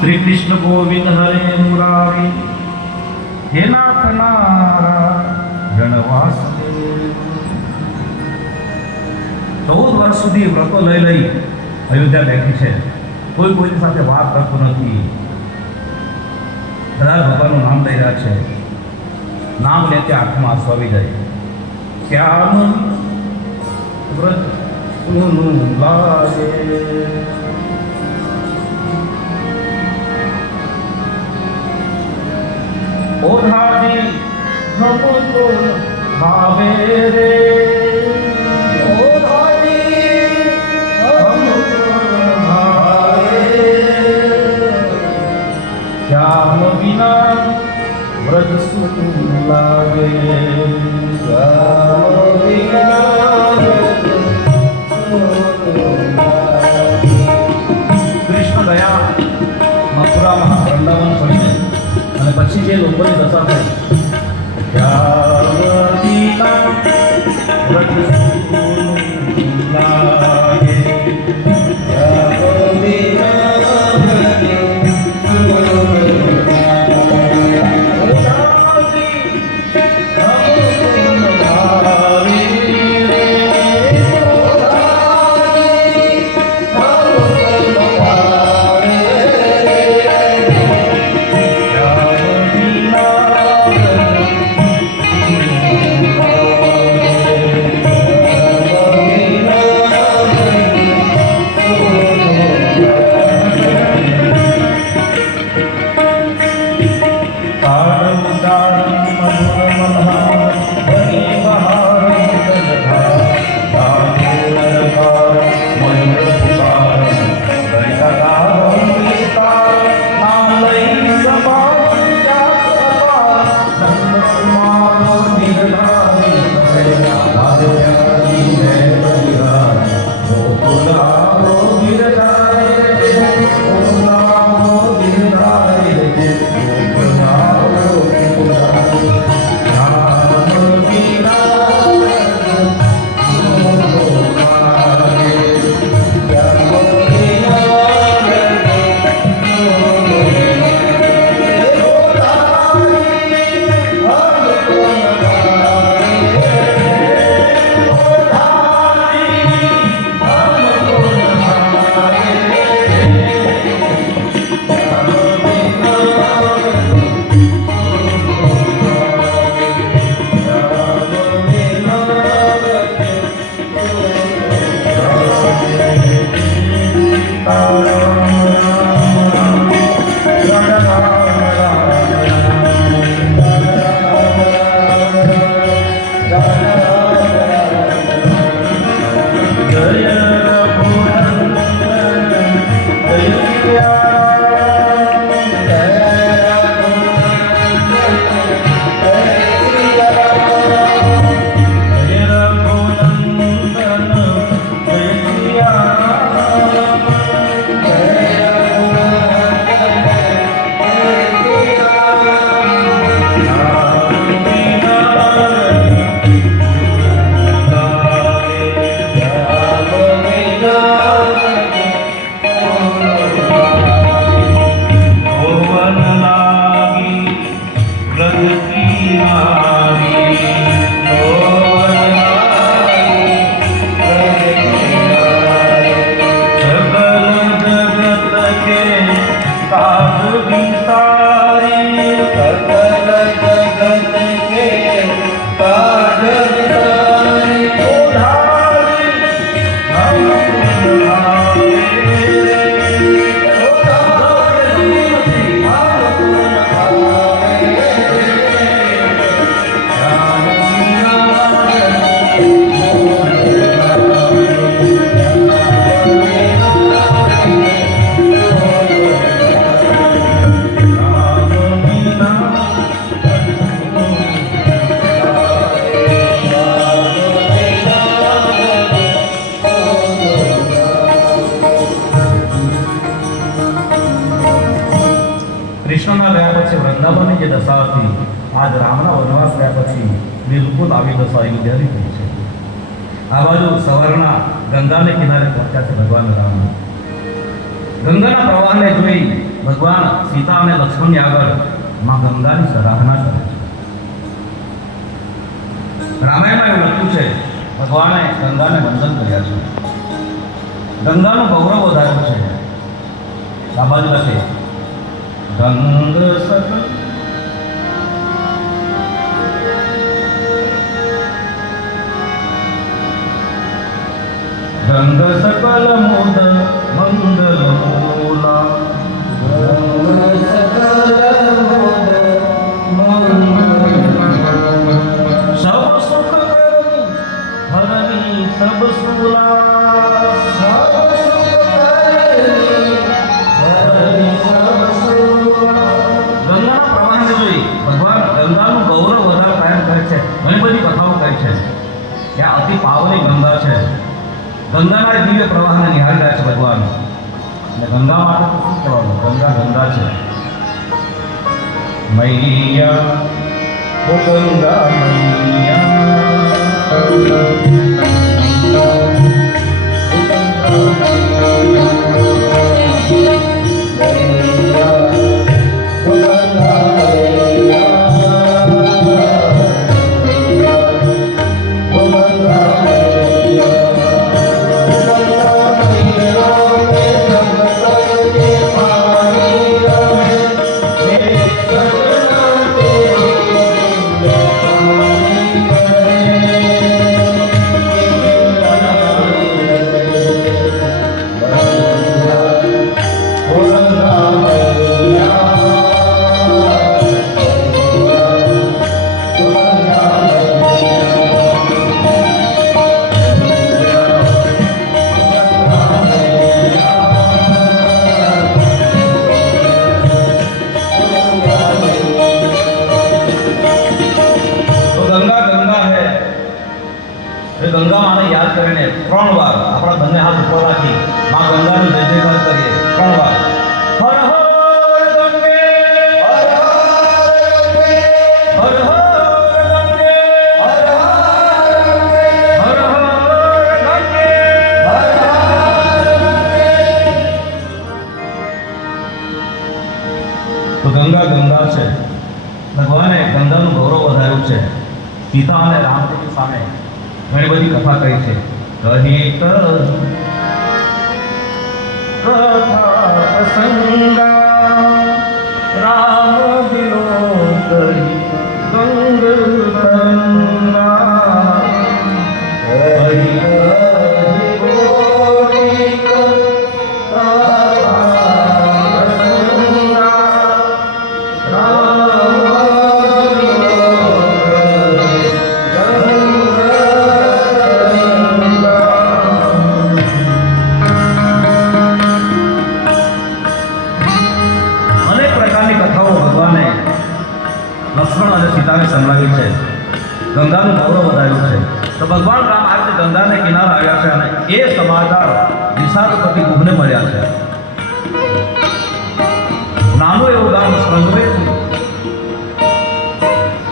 શ્રી કૃષ્ણ ગોવિંદ હરે મુરારી, હે નાથ નારાયણ વાસુદેવ. 14 વર્ષ સુધી વ્રતો લઈ અયોધ્યા બેઠી છે. કોઈ કોઈની સાથે વાત કરતું નથી. બધા ભગવાનનું નામ લઈ રહ્યા છે. નામ લેતે આંખમાં આંસુ આવી જાય. શ્યામ વ્રત લાગે, ઓઢાડી નમો તો ભાવે રે, ઓઢાડી નમો તો ભાવે, શ્યામ વિના વ્રજ સુખ લાગે, શ્યામ વિના કૃષ્ણ ગયા મથુરામાં વૃંદાવન છોડીને, અને પછી જે લોકોની દશા થઈ, કૃષ્ણના રહ્યા પછી વૃંદાવનની જે દશા હતી, આજ રામના વનવાસ રહ્યા પછી બિલકુલ આવી દશા અયોધ્યાની થઈ છે. આ બાજુ સવારના ગંગાને કિનારે પહોંચ્યા છે ભગવાન રામ. ગંગાના પ્રવાહને જોઈ ભગવાન સીતા અને લક્ષ્મણની આગળ માં ગંગાની સરાહના કરે છે. રામાયણમાં એવું લખ્યું છે, ભગવાને ગંગાને વંદન કર્યા છે, ગંગાનું ગૌરવ વધાર્યું છે. આ બાજુ લખે ગંગ સકલ ગંગ સકલ મુદ મંગલ મૂલા સબ સુખ કરવી હરની સબ સુલા ગંગાના પ્રવાહને જોઈ ભગવાન ગંગાનું ગૌરવ વધારે કાયમ કરે છે. ઘણી બધી કથાઓ કહે છે કે આ અતિ પાવની ગંગા છે. ગંગાના દિવ્ય પ્રવાહને નિહાળી રહ્યા છે ભગવાન. અને ગંગા માટે તો શું કહેવાનું, ગંગા ગંગા છે. મૈયા ઓ ગંગા ગંગા માને યાદ કરીને 3 વાર આપણા બંને હાથ ઉપર રાખી માં ગંગાનો જય જયકાર કરીએ. 3 વાર હર હર ગંગે હર હર ગંગે હર હર ગંગે હર હર ગંગે હર હર ગંગે. તો ગંગા ગંગા છે. ભગવાને ગંગાનું ગૌરવ વધાર્યું છે. સીતા અને રામજી સામે ઘણી બધી કથા કહી છે. કહી કથા પ્રસંગા રામ દિલો કરી ગંગ તરંગા કહી લક્ષ્મણ અને સીતાને સંભળાવી છે. ગંગાનું ગૌરવ વધાર્યું છે. તો ભગવાન રામ આ રીતે ગંગાને કિનારે આવ્યા છે અને એ સમાચાર વિશાલપતિ ગુહને મળ્યા છે. નાનું એવું ગામ સંગવેત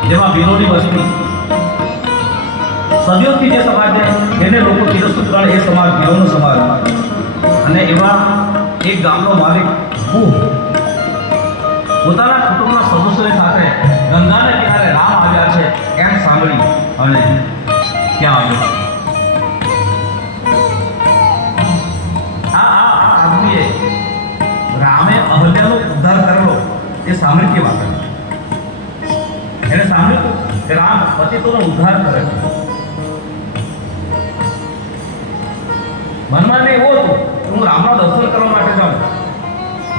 જેમાં વિરોધી વસ્તી સદીઓથી જે સમાજને એને લોકો તિરસ્કૃત એ સમાજ વિરોધનો સમાજ અને એવા એક ગામનો માલિક ગુહ પોતાના કુટુંબના સદસ્યોની સાથે ગંગાને કિનારે રામ આવ્યા છે એમ સાંભળી અને ક્યાં આવ્યો. આ આદમીએ રામે અહલ્યાનો ઉદ્ધાર કરેલો એ સાંભળી કે વાત એને સાંભળ્યું કે રામ પતિતોનો ઉદ્ધાર કરે છે. મનમાં એવું હતું હું રામના દર્શન કરવા માટે જાઉં.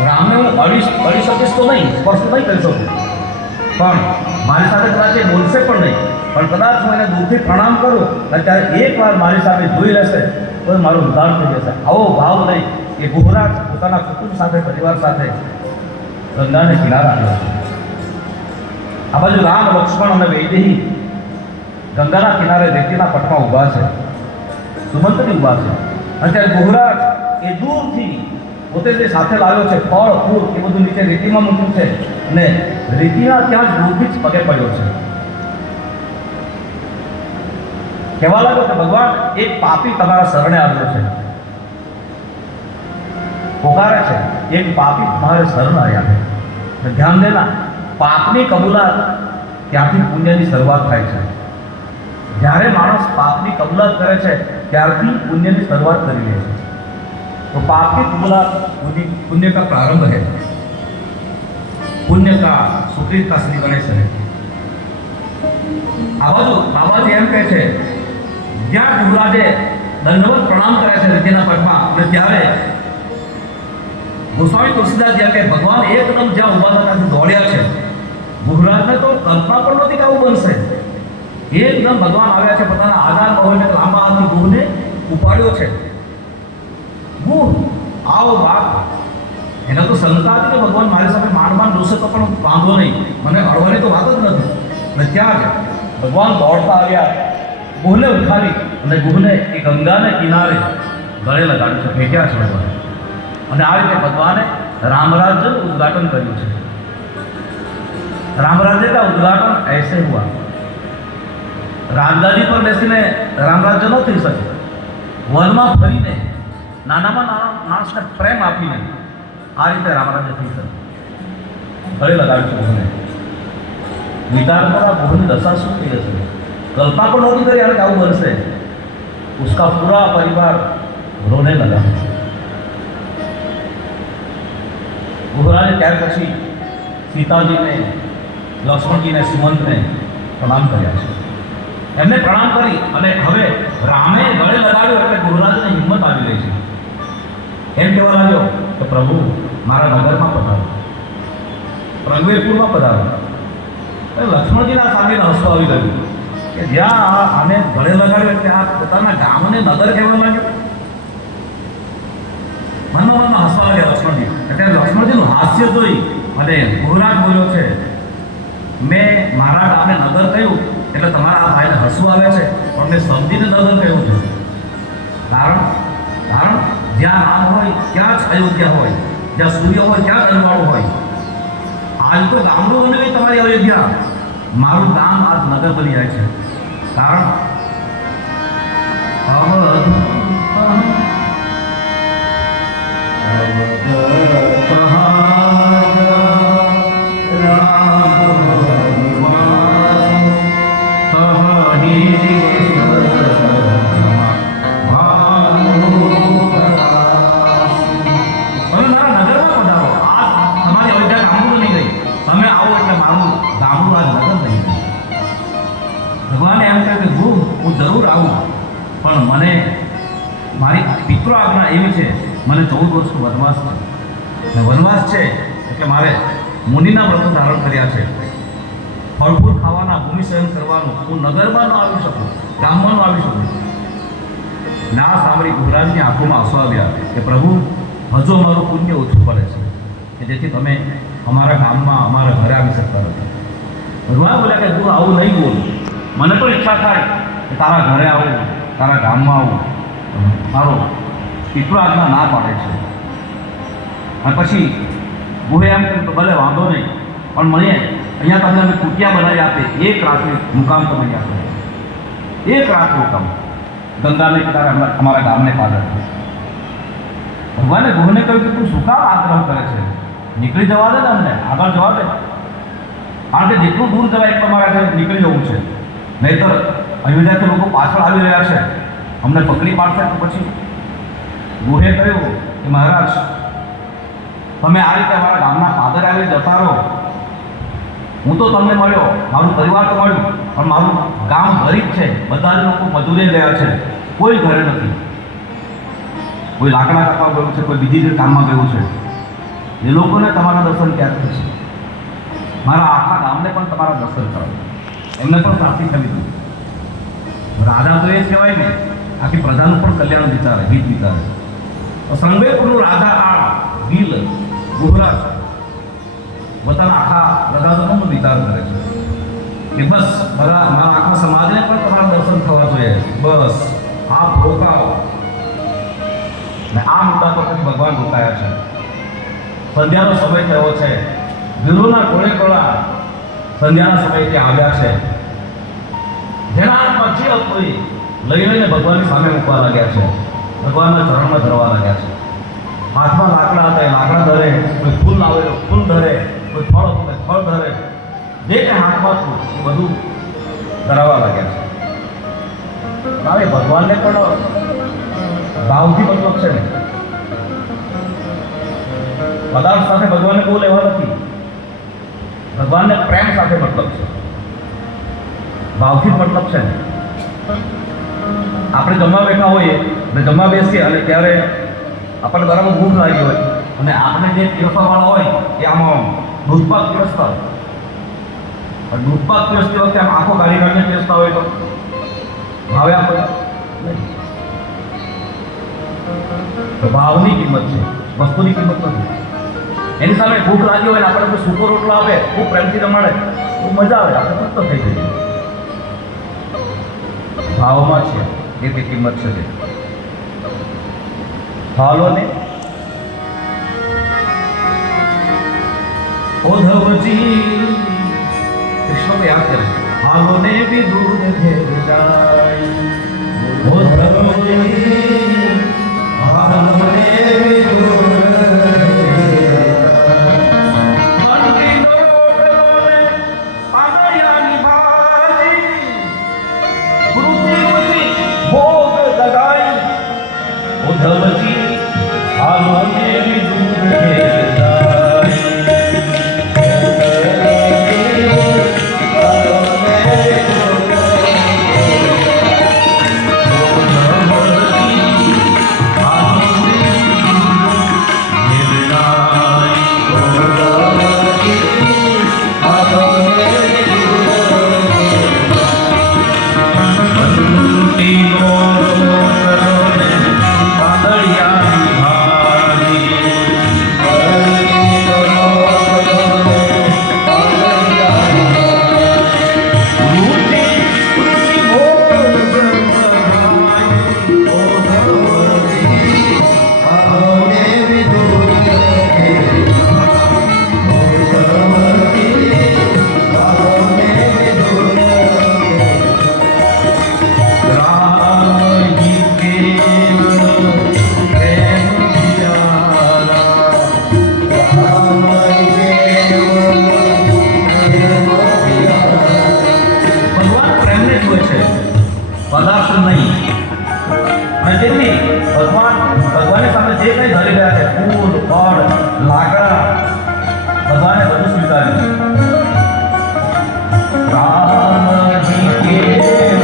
રામને હું અડી શકીશ તો નહીં, સ્પર્શ નહીં કરી શકું, પણ મારી સાથે કદાચ એ બોલશે પણ નહીં, પણ કદાચ હું એને દૂરથી પ્રણામ કરું અને ત્યારે એકવાર મારી સાથે જોઈ લેશે તો મારું ઉદ્ધાર થઈ જશે. આવો ભાવ નહીં એ ગુહરાજ પોતાના કુટુંબ સાથે પરિવાર સાથે ગંગાને કિનારે આવ્યા છે. આ બાજુ રામ લક્ષ્મણ અને વૈદેહી ગંગાના કિનારે રેતીના પટમાં ઊભા છે, સુમંતની ઊભા છે. અને ત્યારે ગુહરાજ એ દૂરથી પોતે જે સાથે લાવ્યો છે ફળ ફૂલ એ બધું નીચે રેતીમાં મૂક્યું છે અને રેતીના ત્યાં જ દૂરથી જ પગે પડ્યો છે. કહેવા લાગ્યો કે ભગવાન એક પાપી તમારા શરણે આવ્યો છે. પોકારે છે, એક પાપી તમારે શરણ આવ્યા. ધ્યાન દેના, પાપની કબૂલાત ત્યાંથી પુણ્યની શરૂઆત થાય છે. જ્યારે માણસ પાપની કબૂલાત કરે છે ત્યારથી પુણ્યની શરૂઆત કરી લે છે. तो पाप की कबूलात पुण्य का प्रारंभ है. पुण्य का सुकृत का श्री गणेश है. આ બાજુ બાબાજી એમ કહે છે, જ્યાં ગુરુરાજે દંડવત પ્રણામ કર્યા છે રીતિના પટમાં, અને ત્યારે ગોસ્વામી તુલસીદાસજી એમ કે ભગવાન એકદમ જ્યાં ઉભા હતા ત્યાંથી દોડ્યા છે. ગુરુરાજને તો કલ્પના પણ નહોતી કે આવું બનશે. એકદમ ભગવાન આવ્યા છે, પોતાના આધાર બહોળને લાંબા હાથથી ગુરુને ઉપાડ્યો છે. ગુરુ આવો બાપ, એને તો શંકા હતી કે ભગવાન મારી સામે માંડ જોશે તો પણ વાંધો નહીં, મને અડવાની તો વાત જ નથી. અને ત્યાં જ ભગવાન દોડતા આવ્યા, ગુહને ઉઠાવી અને ગુહને એ ગંગાને કિનારે ગળે લગાડ્યું છે, ભેટ્યા છે ભગવાન. અને આ રીતે ભગવાને रामराज्य उद्घाटन કર્યું છે. रामराज्य का उद्घाटन ऐसे हुआ. राजगादी पर બેસીને रामराज्य ન થઈ શકે. વનમાં ફરીને નાનામાં નાના માણસને પ્રેમ આપીને આ રીતે રામરાજ્ય થઈ શકે. ગળે લગાડ્યું છે ગુહને. વિચાર કરા ગુહની દશા શું થઈ હશે. કલ્પના પણ નહોતી કરી યાર કે આવું બનશે. उसका पूरा परिवार रोने लगा. गुरुराजे ત્યાર પછી સીતાજીને, લક્ષ્મણજીને, સુમંતને પ્રણામ કર્યા છે. એમને પ્રણામ કરી અને હવે રામે ગળે લગાડ્યો એટલે ગુરુરાજને હિંમત આવી ગઈ છે. એમ કહેવા લાગ્યો કે પ્રભુ મારા નગરમાં પધારો, રંગવીરપુરમાં પધારો. લક્ષ્મણજીના સામે હસવું આવી ગયું કે જ્યાં આને ગળે લગાડ્યો એટલે આ પોતાના ગામને નગર કહેવા લાગ્યો. મનમાં હસવા લાગ્યા લક્ષ્મણજી. એટલે લક્ષ્મણજીનું હાસ્ય જોઈ અને ગુરુરાજ બોલ્યો છે, મેં મારા ગામને નગર કહ્યું એટલે તમારા આ ભાઈને હસવું આવે છે, પણ મેં સમજીને નગર કહ્યું છે. કારણ જ્યાં રામ હોય ત્યાં જ અયોધ્યા હોય, જ્યાં સૂર્ય હોય ત્યાં અજવાળું હોય. આજ તો ગામડું બની ગઈ તમારી અયોધ્યા, મારું ગામ આજ નગર બની જાય છે. કારણ ભગવાને એમ કહે કે ગુરુ હું જરૂર આવું, પણ મને મારી પિતૃ આજ્ઞા એવી છે, મને 14 વર્ષનો વનવાસ છે. અને વનવાસ છે એટલે મારે મુનિના વ્રતો ધારણ કર્યા છે. ફળફૂલ ખાવાના, ભૂમિ શયન કરવાનું. હું નગરમાં ન આવી શકું, ગામમાં ન આવી શકું. ના સાંભળી ગુરુરાજની આંખોમાં આંસુ આવ્યા કે પ્રભુ હજુ અમારું પુણ્ય ઓછું પડે છે કે જેથી તમે અમારા ગામમાં, અમારા ઘરે આવી શકતા નથી. ભગવાન બોલ્યા કે તું આવું નહીં બોલ. મને પણ ઈચ્છા થાય કે તારા ઘરે આવું, તારા ગામમાં આવું. મારો પિતૃ આજ્ઞા ના પાડે છે. અને પછી ગુહે એમ કહ્યું તો ભલે વાંધો નહીં, પણ મને અહીંયા તમને અમે કુટિયા બનાવી આપે, એક રાત્રે મુકામ તમે અહીંયા કરો, એક રાત મુકામ ગંગાને કિનારે અમારા ગામને પાદર. ભગવાને ગુહને કહ્યું કે તું શું કામ આગ્રહ કરે છે, નીકળી જવા દે ને, અમને આગળ જવા દે. કારણ કે જેટલું દૂર જવાય એટલું મારે નીકળી જવું છે, નહીંતર અયોધ્યાથી લોકો પાછળ આવી રહ્યા છે, અમને પકડી પાડશે. તો પછી ગુહે કહ્યું કે મહારાજ તમે આ રીતે અમારા ગામના પાદર આવી જતા રહો. હું તો તમને મળ્યો, મારું પરિવાર તો મળ્યું, પણ મારું ગામ ગરીબ છે. બધા જ લોકો મજૂરી ગયા છે, કોઈ ઘરે નથી. કોઈ લાકડા કાપવા ગયું છે, કોઈ બીજી કામમાં ગયું છે. એ લોકોને તમારા દર્શન ક્યાં થશે? મારા આખા ગામને પણ તમારા દર્શન કરો. એમને પણ પ્રાપ્તિ થવી જોઈએ. રાજા તો એ જ કહેવાય ને, આખી પ્રજાનું પણ કલ્યાણ વિચારે, હિત વિચારે. તો સંવેકનું રાજા આ વીલ ગુરુરાજ પોતાના આખા પ્રજાનો વિચાર કરે છે કે બસ મારા આખા સમાજને પણ તમારા દર્શન થવા જોઈએ. બસ આપ રોકાઓ. ને આ મુદ્દા પર પછી ભગવાન રોકાયા છે. સંધ્યાનો સમય થયો છે. વીરોના ટોળે ટોળા સંધ્યાના સમય ત્યાં આવ્યા છે. જેના હાથમાં જે હતું લઈ લઈને ભગવાનની સામે મૂકવા લાગ્યા છે, ભગવાનના ચરણમાં ધરવા લાગ્યા છે. હાથમાં લાકડા હતા એ લાકડા ધરે, કોઈ ફૂલ લાવેલો ફૂલ ધરે, કોઈ ફળ હતું કે ફળ ધરે, જે કંઈ હાથમાં હતું એ બધું ધરાવવા લાગ્યા છે. હવે ભગવાનને પણ ભાવથી મતલબ છે ને, પદાર્થ સાથે ભગવાનને બહુ લેવા નથી. ભગવાનને પ્રેમ સાથે મતલબ છે, ભાવથી જ મતલબ છે ને. આપણે જમવા બેઠા હોઈએ અને જમવા બેસીએ અને ત્યારે આપણને બરાબર ભૂખ લાગી હોય અને આપણે જે પીરસવાવાળા હોય એ આમાં દૂધપાક પીરસતા હોય, પણ દૂધપાક પીરસતી વખતે આમ આંખો કાઢી કાઢીને પીરસતા હોય તો ભાવે આપણે નહીં. તો ભાવની કિંમત છે, વસ્તુની કિંમત નથી. એની સામે ભૂખ લાગી હોય ને આપણે કોઈ સૂકો રોટલો આપે, ખૂબ પ્રેમથી રમાડે, ખૂબ મજા આવે, આપણે તૃપ્ત થઈ જઈએ. ભાવમાં છે એ તે કિંમત છે. હાલો ને ઓધવજી, કૃષ્ણ યાદ કરે, હાલો ને વિદુર ઘેર જાય, ઓધવજી હાલો ને વિદુર ઉદ્ધવજી હાલો ને વિદુર ઘેર જાય, પદાર્થ નહીં. અને તેથી ભગવાનની સામે જે કંઈ ધરી રહ્યા છે, ફૂલ ફળ લાકડા, ભગવાને બધું સ્વીકાર્યું. રામજી કેવલ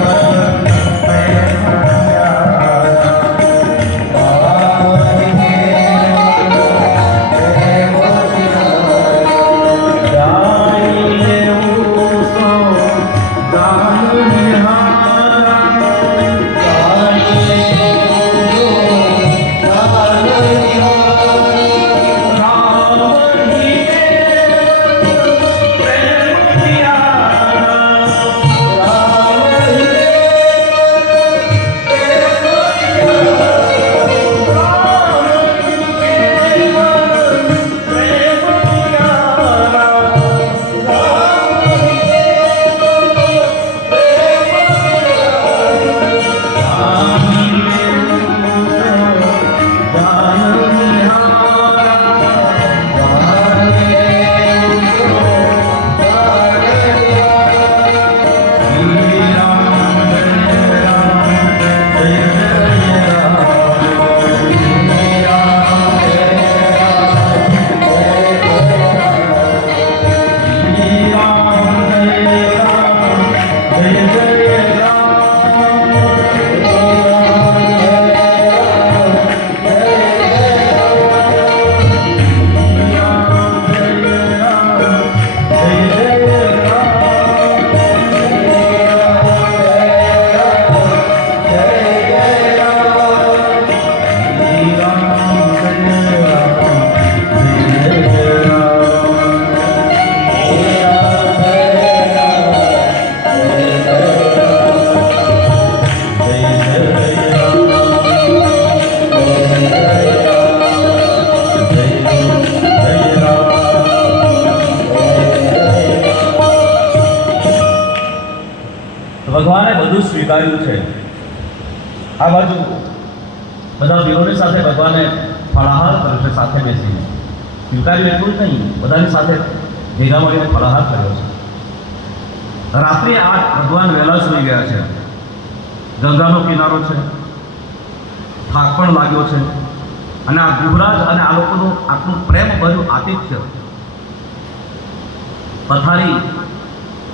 ભગવાને બધું સ્વીકાર્યું છે. આ બાજુ બધા વીરોની સાથે ભગવાને ફલાહાર કર્યો છે સાથે બેસીને. સ્વીકાર્યું એટલું જ નહીં, બધાની સાથે ભેગા મળીને ફલાહાર કર્યો છે. રાત્રે 8 ભગવાન વહેલા સૂઈ ગયા છે. ગંગાનો કિનારો છે, થાક પણ લાગ્યો છે, અને આ ગુહરાજ અને આ લોકોનું આટલું પ્રેમ ભર્યું આતિથ્ય, પથારી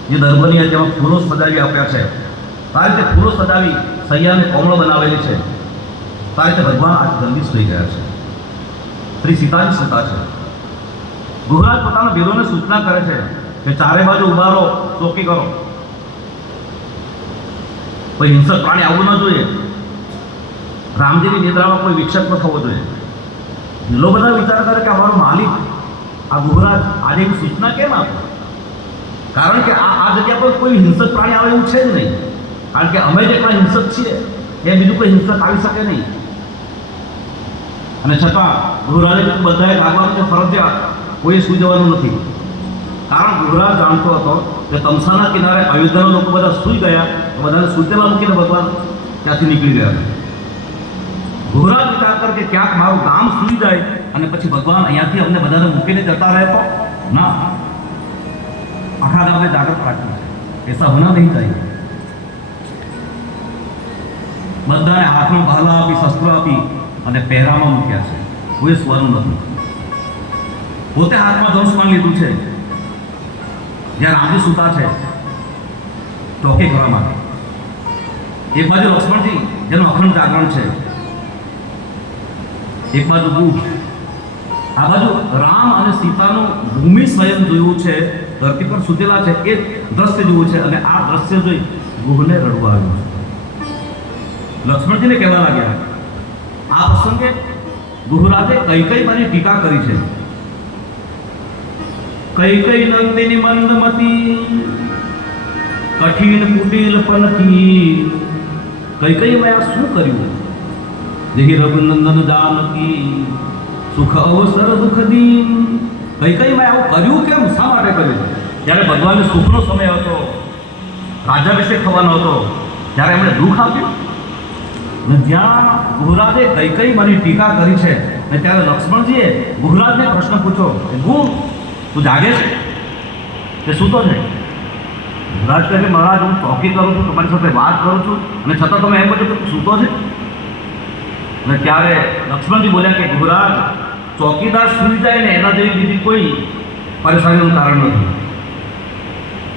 જે દરબારની હતી તેમાં ફૂલો સજાવી આપ્યા છે. આ રીતે ફૂલો સજાવી સૈયાને કોમળ બનાવેલી છે. આ રીતે ભગવાન આજ જલ્દી સૂઈ ગયા છે. શ્રી સીતાજી સૂતા છે. ગુહરાજ પોતાના વીરોને સૂચના કરે છે કે ચારે બાજુ ઉભા રહો, ચોકી કરો. કોઈ હિંસક પ્રાણી આવવું ન જોઈએ. રામજીની નિદ્રામાં કોઈ વિક્ષેપ ન થવો જોઈએ. લોકો બધા વિચાર કરે કે અમારો માલિક આ ગુહરાજ આજે એવી સૂચના કેમ આપે? કારણ કે આ જગ્યા પર કોઈ હિંસક પ્રાણી આવે એવું છે જ નહીં. કારણ કે અમે જેટલા હિંસક છીએ એ બીજું કોઈ હિંસક આવી શકે નહીં. અને છતાં ગુહરાજે બધાએ ભાગવાનું છે ફરજિયાત, કોઈએ સૂઈ જવાનું નથી. કારણ ગુહરાજ જાણતો હતો કે તમસાના કિનારે અયોધ્યાના લોકો બધા સૂઈ ગયા, તો બધાને સૂતેલા મૂકીને ભગવાન ત્યાંથી નીકળી ગયા. ગુહરાજ વિચાર કર કે ક્યાંક મારું ગામ સૂઈ જાય અને પછી ભગવાન અહીંયાથી અમને બધાને મૂકીને જતા રહે તો ના, આખા ગામને જાગૃત રાખવું છે. એસા હોના નહીં ચાહીએ. બધાને હાથમાં ભાલા આપી, શસ્ત્રો આપી અને પહેરામાં મૂક્યા છે. કોઈ સ્વરનું નથી. પોતે હાથમાં ધનુષ્માન લીધું છે. જ્યાં રામજી સૂતા છે ચોકી કરવા માટે. એક બાજુ લક્ષ્મણજી જેનું અખંડ જાગરણ છે, એક બાજુ ગુહ, આ બાજુ રામ અને સીતાનું ભૂમિ સ્વયં જોયું છે, ધરતી પર સૂતેલા છે એ દ્રશ્ય જોવું છે. અને આ દ્રશ્ય જોઈ ગુહને રડવા આવ્યું છે. લક્ષ્મણજીને કહેવા લાગ્યા. આ પ્રસંગે ગુહરાજે કઈ મારી ટીકા કરી છે. કઈ નંદિની મંદમતી, કઠિન કુટિલ પનથી. કઈ મેં આ શું કર્યું? જેહી રઘુનંદન જાનકી, સુખ અવસર દુઃખ દીન. કઈ મેં આવું કર્યું કેમ? શા માટે કર્યું? જ્યારે ભગવાનને સુખનો સમય હતો, રાજાભિષેક થવાનો હતો, ત્યારે એમણે દુઃખ આપ્યું. ને જ્યાં ગુહરાજે કઈ મારી ટીકા કરી છે, ને ત્યારે લક્ષ્મણજીએ ગુહરાજને પ્રશ્ન પૂછ્યો કે ગુહ, તું જાગે છે કે સૂતો છે? ગુહરાજ કહે મહારાજ, હું ચોકી કરું છું, તમારી સાથે વાત કરું છું, અને છતાં તમે એમ કહો છો કે તું સૂતો છે? અને ત્યારે લક્ષ્મણજી બોલ્યા કે ગુહરાજ, ચોકીદાર સૂઈ જાય ને એના જેવી બીજી કોઈ પરેશાનીનું કારણ નથી.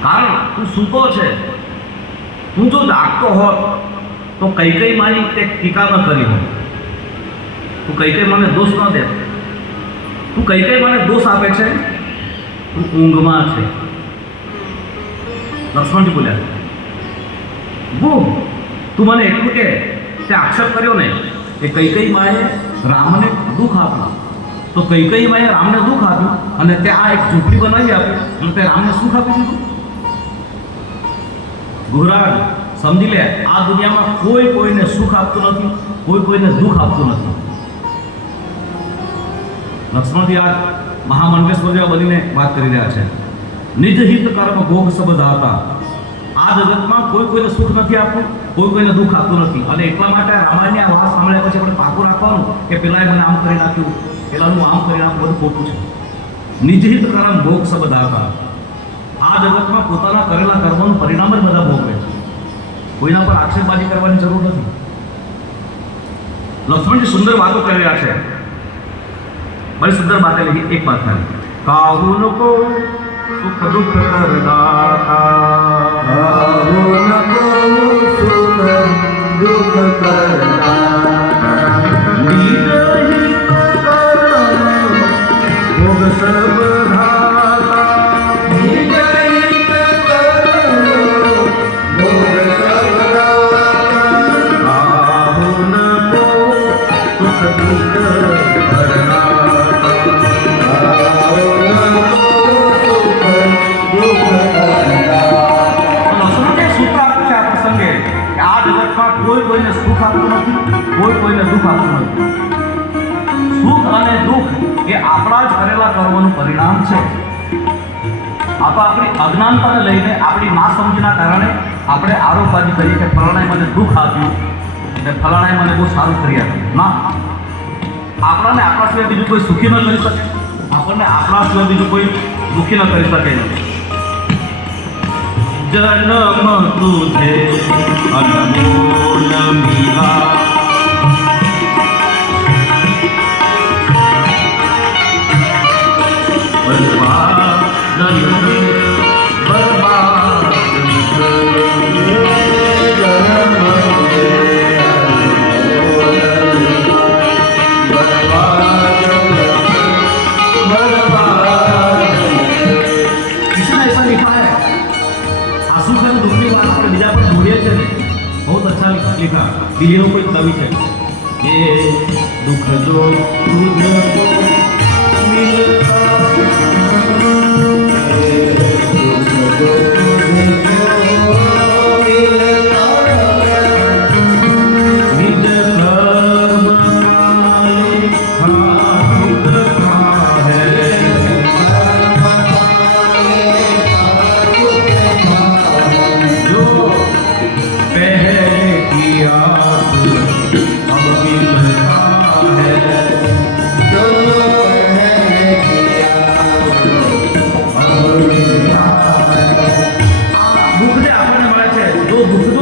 કારણ તું સૂતો છે. તું જો જાગતો હોત તો કઈ મારી તે ટીકા ન કરી હોત. તું કઈ મને દોષ ન દે. તું કઈ મને દોષ આપે છે, તું ઊંઘમાં છે. લક્ષ્મણજી બોલ્યા, ગુહ, તું મને એટલું કે તે આક્ષેપ કર્યો ને કે કઈ માએ રામને દુઃખ આપ્યું, તો કઈ માએ રામને દુઃખ આપ્યું અને તે આ એક ઝૂંપડી બનાવી આપી અને તે રામને સુખ આપી દીધું. ગુહરાજ સમજી લે, આ દુનિયામાં કોઈને સુખ આપતું નથી, કોઈને દુઃખ આપતું નથી. લક્ષ્મણજી આ મહામંડલેશ્વર જેવા બનીને વાત કરી રહ્યા છે. નિજ હિત કર્મ ભોગ સબ દાતા. આ જગતમાં કોઈને સુખ નથી આપતું, કોઈને દુઃખ આપતું નથી. અને એટલા માટે રામાયણની આ વાત સાંભળ્યા પછી આપણે પાકું રાખવાનું કે પેલાએ મને આમ કરી નાખ્યું, પેલાનું આમ કરી નાખ્યું, બધું ખોટું છે. નિજ હિત કર્મ ભોગ સબ દાતા. આ જગતમાં પોતાના કરેલા કર્મોનું પરિણામ જ બધા ભોગવે છે. કોઈના પર આક્ષેપબાજી કરવાની જરૂર નથી. લક્ષ્મણજી સુંદર વાતો કરી રહ્યા છે. બડી સુંદર બાतें લખી. એક बात खाली, काहुन को सुख दुख करदाता, काहुन को सुख दुख करदाता, निज हित कर्म भोग सब धाता, निज हित कर्म भोग सब धाता, काहुन को सुख दुख करदाता, કોઈને સુખ આપતું નથી, કોઈને દુઃખ આપતું નથી. સુખ અને દુઃખ એ આપણા જ કરેલા કર્મોનું પરિણામ છે. આ તો આપણી અજ્ઞાનતાને લઈને, આપણી ના સમજના કારણે આપણે આરોપબાજી કરીએ કે ફલાણાએ મને દુઃખ આપ્યું એટલે ફલાણાએ મને બહુ સારું કરી આપ્યું. ના, આપણાને આપણા સિવાય બીજું કોઈ સુખી ન કરી શકે, આપણને આપણા સિવાય બીજું કોઈ દુઃખી ન કરી શકે. જન્મ તુજે અનમોલ મિલા, બરબાદ बहुत अच्छा लिखा. दिल्ली कोई कवि है ये दुख जो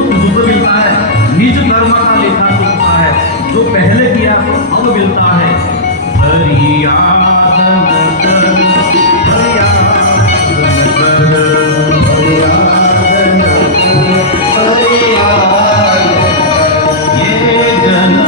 तुझको मिलता, निज कर्म का लेखा चुकता है, जो पहले किया तो अब मिलता है. ये जन्म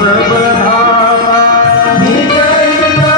सब